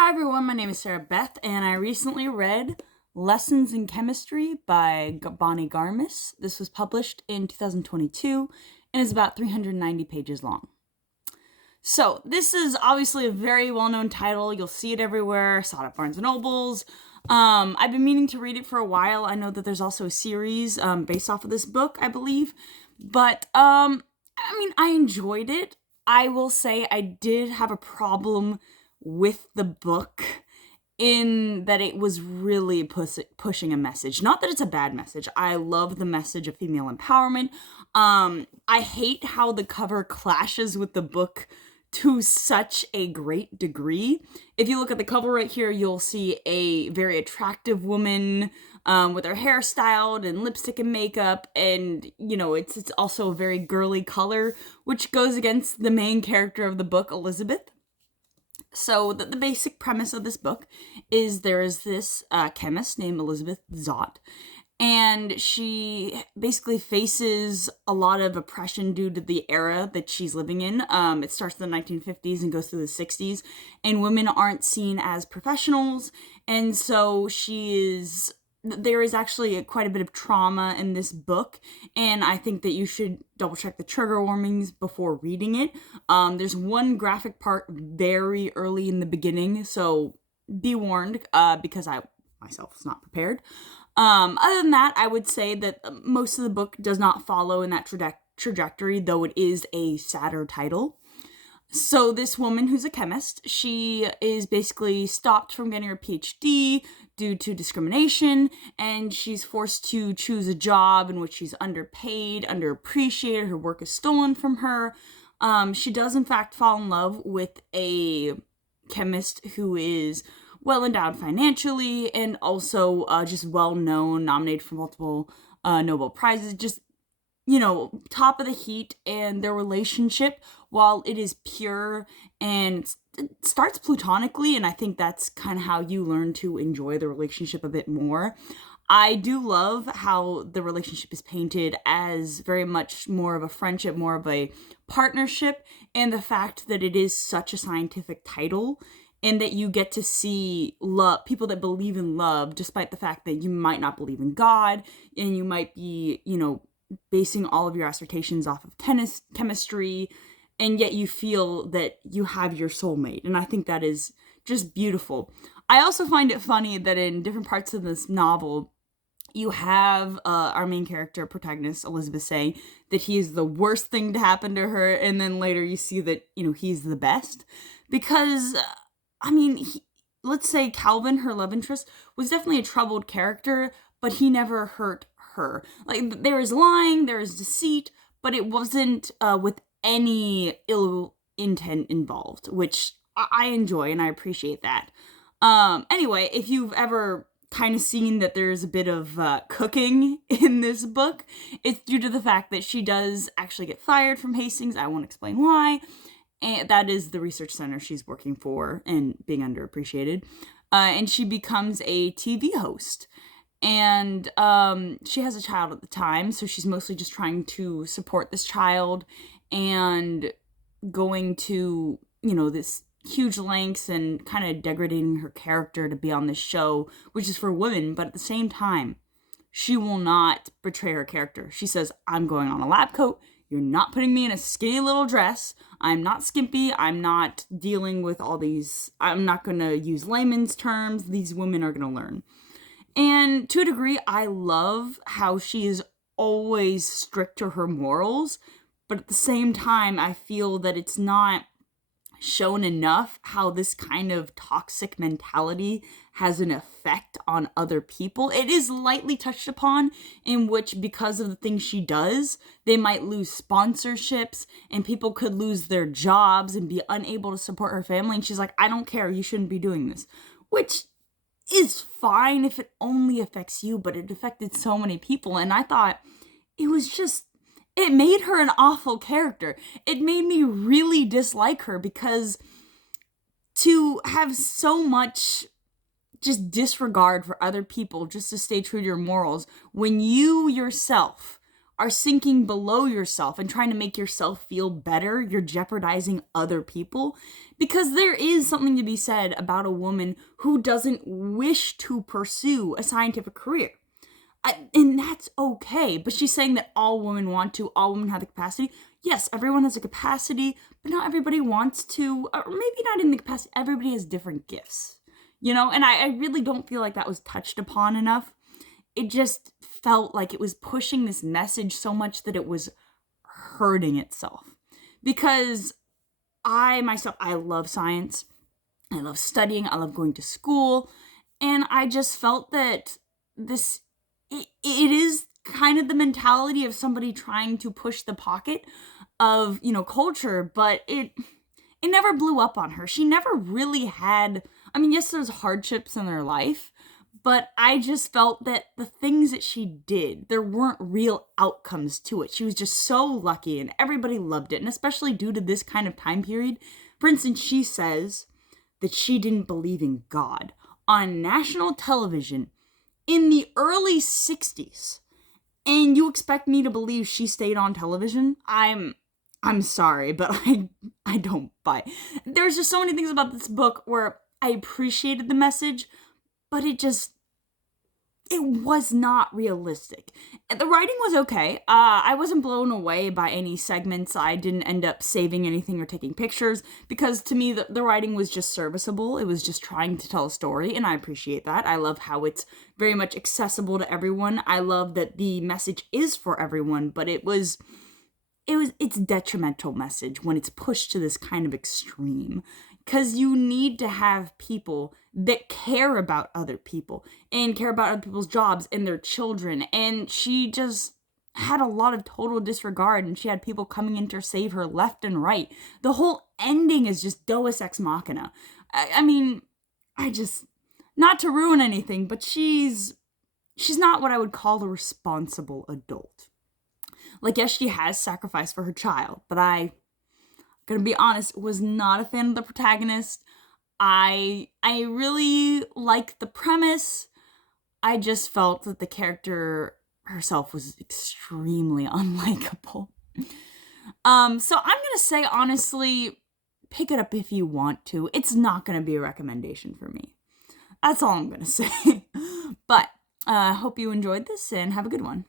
Hi everyone, my name is Sarah Beth, and I recently read Lessons in Chemistry by Bonnie Garmus. This was published in 2022 and is about 390 pages long. So, this is obviously a very well-known title. You'll see it everywhere. I saw it at Barnes & Nobles. I've been meaning to read it for a while. I know that there's also a series based off of this book, I believe. But, I enjoyed it. I will say I did have a problem with the book in that it was really pushing a message. Not that it's a bad message. I love the message of female empowerment. I hate how the cover clashes with the book to such a great degree. If you look at the cover right here, you'll see a very attractive woman with her hair styled and lipstick and makeup, and it's also a very girly color, which goes against the main character of the book, Elizabeth. So the basic premise of this book is there is this chemist named Elizabeth Zott, and she basically faces a lot of oppression due to the era that she's living in. It starts in the 1950s and goes through the 60s, and women aren't seen as professionals, and so there is actually quite a bit of trauma in this book, and I think that you should double check the trigger warnings before reading it. There's one graphic part very early in the beginning, so be warned, because I myself was not prepared. Other than that, I would say that most of the book does not follow in that trajectory, though it is a sadder title. So this woman who's a chemist, she is basically stopped from getting her PhD due to discrimination, and she's forced to choose a job in which she's underpaid, underappreciated, her work is stolen from her. She does in fact fall in love with a chemist who is well endowed financially and also just well known, nominated for multiple Nobel Prizes, just top of the heat. And their relationship, while it is pure and it starts platonically, and I think that's kind of how you learn to enjoy the relationship a bit more. I do love how the relationship is painted as very much more of a friendship, more of a partnership, and the fact that it is such a scientific title and that you get to see love, people that believe in love, despite the fact that you might not believe in God and you might be, basing all of your assertions off of chemistry, and yet you feel that you have your soulmate. And I think that is just beautiful. I also find it funny that in different parts of this novel, you have our main character, protagonist, Elizabeth, saying that he is the worst thing to happen to her, and then later you see that, he's the best. Because, let's say Calvin, her love interest, was definitely a troubled character, but he never hurt her. Like, there is lying, there is deceit, but it wasn't with any ill intent involved, which I enjoy and I appreciate that. Anyway, if you've ever kind of seen that there's a bit of cooking in this book, it's due to the fact that she does actually get fired from Hastings. I won't explain why. And that is the research center she's working for and being underappreciated. And she becomes a TV host. And she has a child at the time, so she's mostly just trying to support this child and going to, this huge lengths and kind of degrading her character to be on this show, which is for women, but at the same time, she will not betray her character. She says, I'm going on a lab coat. You're not putting me in a skinny little dress. I'm not skimpy. I'm not dealing with all these. I'm not going to use layman's terms. These women are going to learn. And to a degree, I love how she is always strict to her morals, but at the same time, I feel that it's not shown enough how this kind of toxic mentality has an effect on other people. It is lightly touched upon, in which, because of the things she does, they might lose sponsorships and people could lose their jobs and be unable to support her family. And she's like, I don't care, you shouldn't be doing this. Which is fine if it only affects you, but it affected so many people. And I thought it made her an awful character. It made me really dislike her, because to have so much just disregard for other people just to stay true to your morals when you yourself are sinking below yourself and trying to make yourself feel better, you're jeopardizing other people. Because there is something to be said about a woman who doesn't wish to pursue a scientific career. And that's okay. But she's saying that all women want to, all women have the capacity. Yes, everyone has a capacity, but not everybody wants to, or maybe not in the capacity. Everybody has different gifts, and I really don't feel like that was touched upon enough. It just felt like it was pushing this message so much that it was hurting itself. Because I love science. I love studying. I love going to school. And I just felt that it is kind of the mentality of somebody trying to push the pocket of, culture, but it never blew up on her. She never really had, yes, there's hardships in her life, but I just felt that the things that she did, there weren't real outcomes to it. She was just so lucky and everybody loved it. And especially due to this kind of time period. For instance, she says that she didn't believe in God on national television in the early 60s. And you expect me to believe she stayed on television? I'm sorry, but I don't buy it. There's just so many things about this book where I appreciated the message, but it was not realistic. The writing was okay. I wasn't blown away by any segments. I didn't end up saving anything or taking pictures because to me, the writing was just serviceable. It was just trying to tell a story, and I appreciate that. I love how it's very much accessible to everyone. I love that the message is for everyone, but it's detrimental message when it's pushed to this kind of extreme. Because you need to have people that care about other people and care about other people's jobs and their children. And she just had a lot of total disregard, and she had people coming in to save her left and right. The whole ending is just Deus Ex Machina. Not to ruin anything, but she's not what I would call a responsible adult. Like, yes, she has sacrificed for her child, but gonna be honest, was not a fan of the protagonist. I really liked the premise. I just felt that the character herself was extremely unlikable. So I'm gonna say, honestly, pick it up if you want to. It's not gonna be a recommendation for me. That's all I'm gonna say. But I hope you enjoyed this and have a good one.